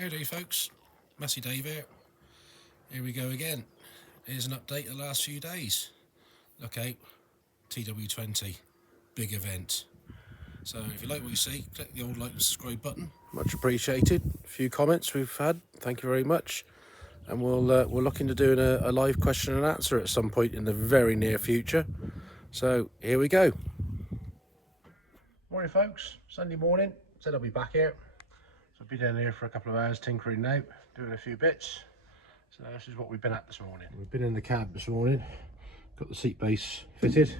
Howdy folks, Massey Dave here. Here we go again. Here's an update of the last few days. Look out, TW20, big event. So if you like what you see, click the old like and subscribe button. Much appreciated. A few comments we've had, thank you very much. And we're looking to doing a live question and answer at some point in the very near future. So here we go. Morning folks, Sunday morning. Said I'll be back here. So I'll be down here for a couple of hours tinkering now, doing a few bits. So this is what we've been at this morning. We've been in the cab this morning, got the seat base fitted,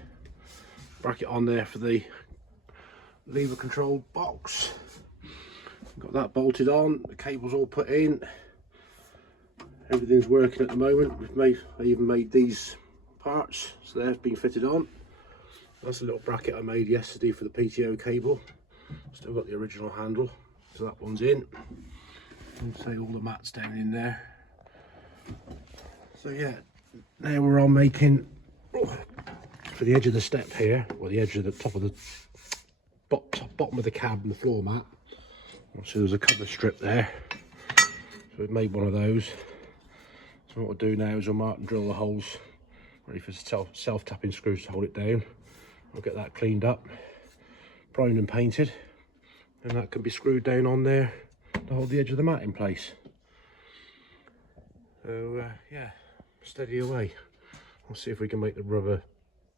bracket on there for the lever control box. Got that bolted on, the cable's all put in. Everything's working at the moment. I even made these parts, so they've been fitted on. That's a little bracket I made yesterday for the PTO cable. Still got the original handle, so that one's in. And say all the mats down in there. So yeah, now we're on making for the edge of the step here, or the edge of the top of the bottom of the cab and the floor mat. So there's a cover strip there. So we've made one of those. So what we'll do now is we'll mark and drill the holes ready for self-tapping screws to hold it down. We'll get that cleaned up, primed and painted, and that can be screwed down on there to hold the edge of the mat in place. So yeah, steady away. We'll see if we can make the rubber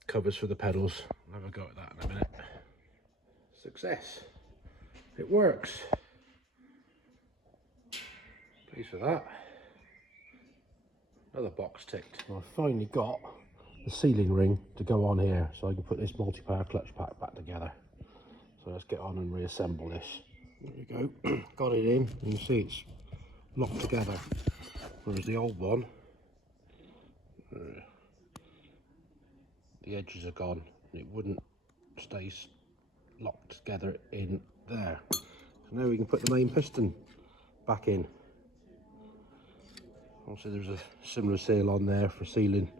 covers for the pedals. I'll have a go at that in a minute. Success. It works. Pleased with that. Another box ticked. I've finally got the sealing ring to go on here, so I can put this multi-power clutch pack back together. So let's get on and reassemble this. There we go. Got it in. You can see it's locked together. Whereas the old one, the edges are gone. It wouldn't stay locked together in there. So now we can put the main piston back in. Also there's a similar seal on there for sealing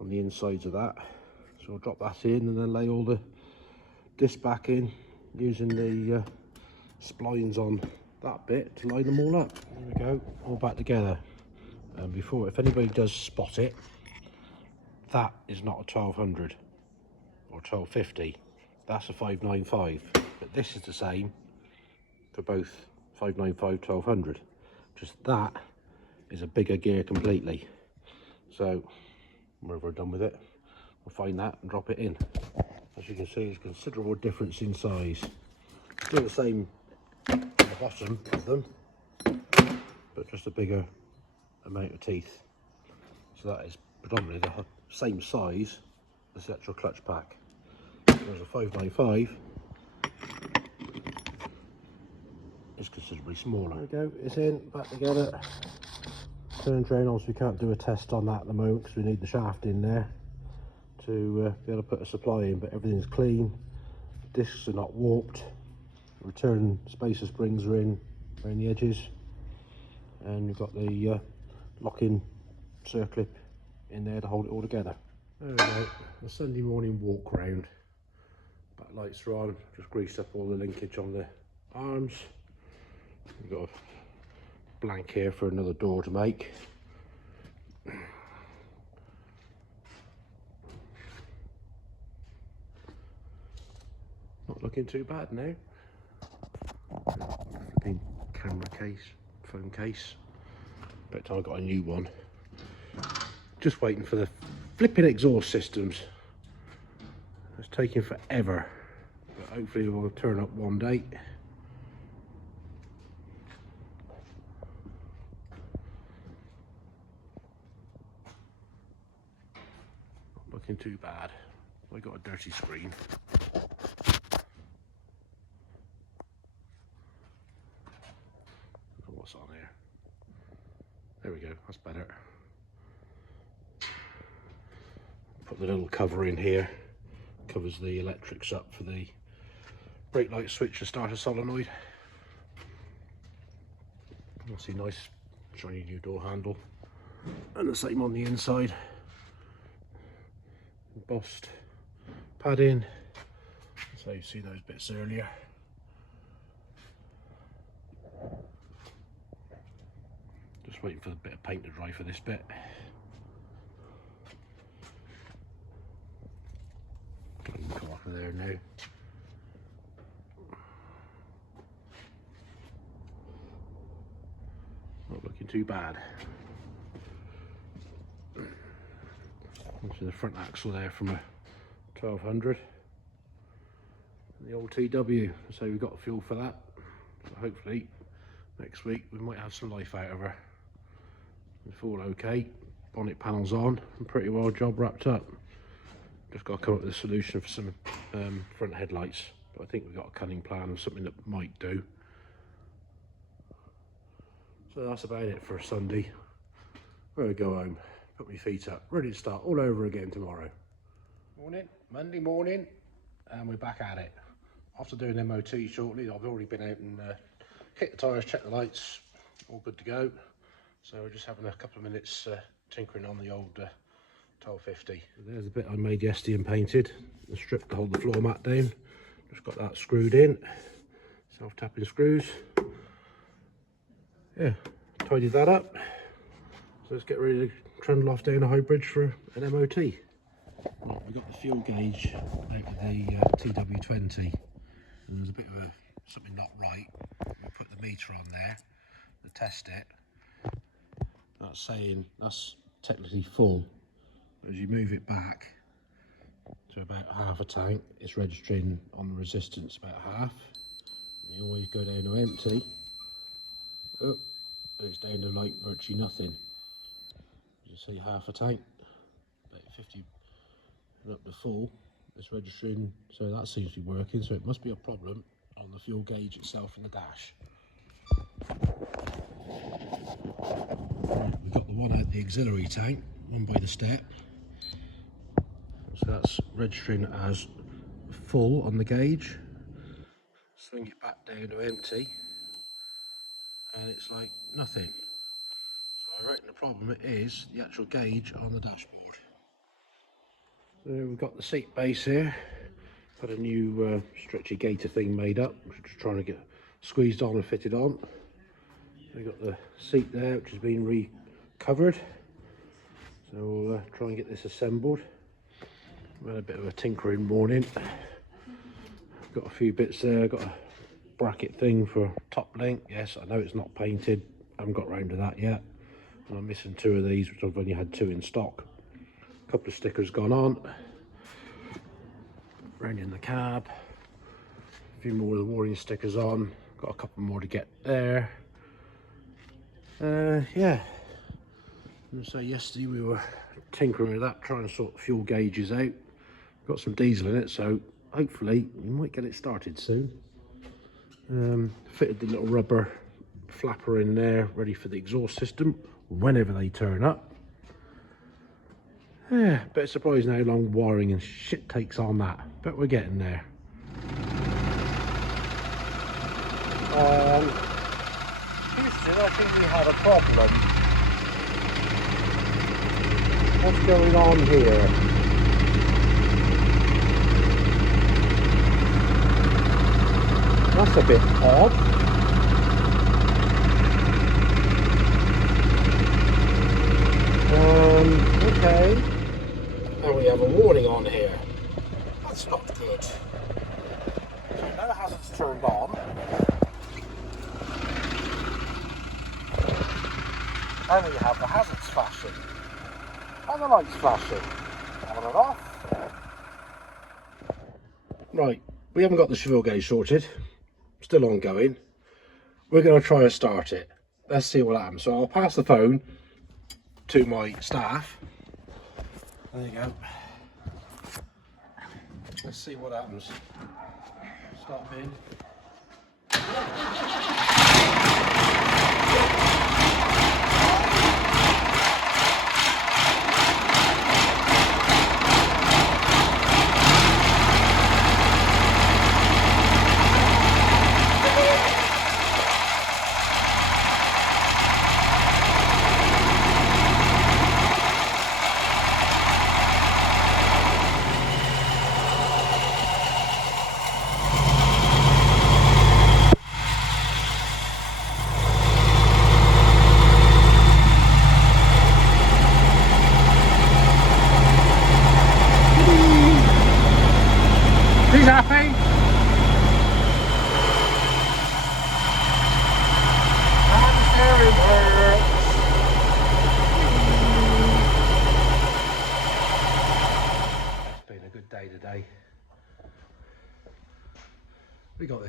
on the insides of that. So we'll drop that in and then lay all the discs back in using the splines on that bit to line them all up. There we go, all back together. And before, if anybody does spot it, that is not a 1200 or 1250, that's a 595. But this is the same for both 595, 1200. Just that is a bigger gear completely. So whenever we're done with it, we'll find that and drop it in. As you can see, there's considerable difference in size. Still the same on the bottom of them, but just a bigger amount of teeth. So that is predominantly the same size as the actual clutch pack. Whereas a 595 is considerably smaller. There we go, it's in, back together. Turn drain, also we can't do a test on that at the moment because we need the shaft in there to be able to put a supply in, but everything's clean. The discs are not warped. The return spacer springs are in around the edges, and we've got the lock-in circlip in there to hold it all together. There we go, a Sunday morning walk round. Back lights are on, just greased up all the linkage on the arms. We've got a blank here for another door to make. Not looking too bad now. Flipping camera case, phone case. Bet I got a new one. Just waiting for the flipping exhaust systems. It's taking forever, but hopefully it will turn up one day. Not looking too bad. I got a dirty screen. Look at what's on here. There we go, that's better. Put the little cover in here, covers the electrics up for the brake light switch and starter solenoid. Obviously nice shiny new door handle, and the same on the inside. Embossed padding, so you see those bits earlier. Just waiting for the bit of paint to dry for this bit. Come off of there now. Not looking too bad. Onto the front axle there from a 1200. The old TW, so we've got fuel for that. So hopefully next week we might have some life out of her. It's all okay. Bonnet panels on and pretty well job wrapped up. Just got to come up with a solution for some front headlights, but I think we've got a cunning plan of something that might do. So that's about it for a Sunday. I'm going to go home, put my feet up, ready to start all over again tomorrow. Morning, Monday morning, and we're back at it. After doing MOT shortly, I've already been out and hit the tyres, checked the lights, all good to go. So we're just having a couple of minutes tinkering on the old 1250. There's the bit I made yesterday and painted. The strip to hold the floor mat down. Just got that screwed in. Self-tapping screws. Yeah, tidied that up. So let's get ready to trundle off down a high bridge for an MOT. Right, we got the fuel gauge out of the TW20. And there's a bit of something not right. We put the meter on there to test it. That's saying that's technically full. As you move it back to about half a tank, it's registering on the resistance about half. You always go down to empty. Oh, it's down to like virtually nothing. You see half a tank, about 50 and up to full. It's registering, so that seems to be working. So it must be a problem on the fuel gauge itself in the dash. We've got the one out the auxiliary tank, one by the step. So that's registering as full on the gauge. Swing it back down to empty, and it's like nothing. So I reckon the problem is the actual gauge on the dashboard. So we've got the seat base here. Had a new stretchy gaiter thing made up, which we're trying to get squeezed on and fitted on. We've got the seat there, which has been recovered. So we'll try and get this assembled. We had a bit of a tinkering morning. Got a few bits there. Got a bracket thing for top link. Yes, I know it's not painted. I haven't got round to that yet. And I'm missing two of these, which I've only had two in stock. A couple of stickers gone on. Round in the cab. A few more of the warning stickers on. Got a couple more to get there. Yeah. So yesterday we were tinkering with that, trying to sort the fuel gauges out. Got some diesel in it, so hopefully we might get it started soon. Fitted the little rubber flapper in there, ready for the exhaust system whenever they turn up. Yeah, bit surprising how long wiring and shit takes on that, but we're getting there. Houston, I think we had a problem. What's going on here? That's a bit odd. Okay. And we have a warning on here. That's not good. So no hazards turned on. And we have the hazards flashing. And the lights flashing. On and off. Right, we haven't got the fuel gauge sorted. Still ongoing. We're going to try and start it. Let's see what happens. So I'll pass the phone to my staff. There you go. Let's see what happens. Stop in.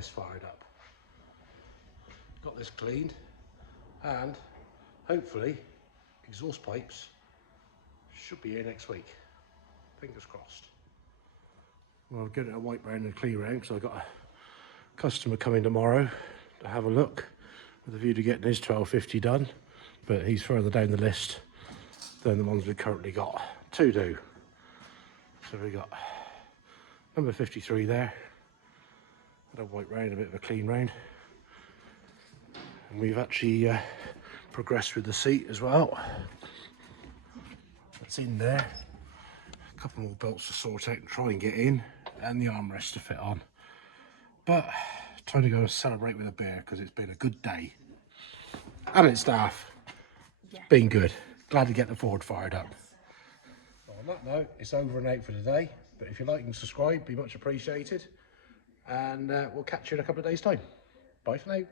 this fired up. Got this cleaned, and hopefully exhaust pipes should be here next week. Fingers crossed. Well, I'll get it a wipe round and clean round, because I've got a customer coming tomorrow to have a look with a view to getting his 1250 done, but he's further down the list than the ones we've currently got to do. So we got number 53 there, and a wipe round, a bit of a clean round, and we've actually progressed with the seat as well. That's in there. A couple more bolts to sort out and try and get in, and the armrest to fit on. But time to go and celebrate with a beer, because it's been a good day. And it's staff. Yeah. It's been good. Glad to get the Ford fired up. Well, on that note, it's over and out for today. But if you like and subscribe, be much appreciated. And we'll catch you in a couple of days' time. Bye for now.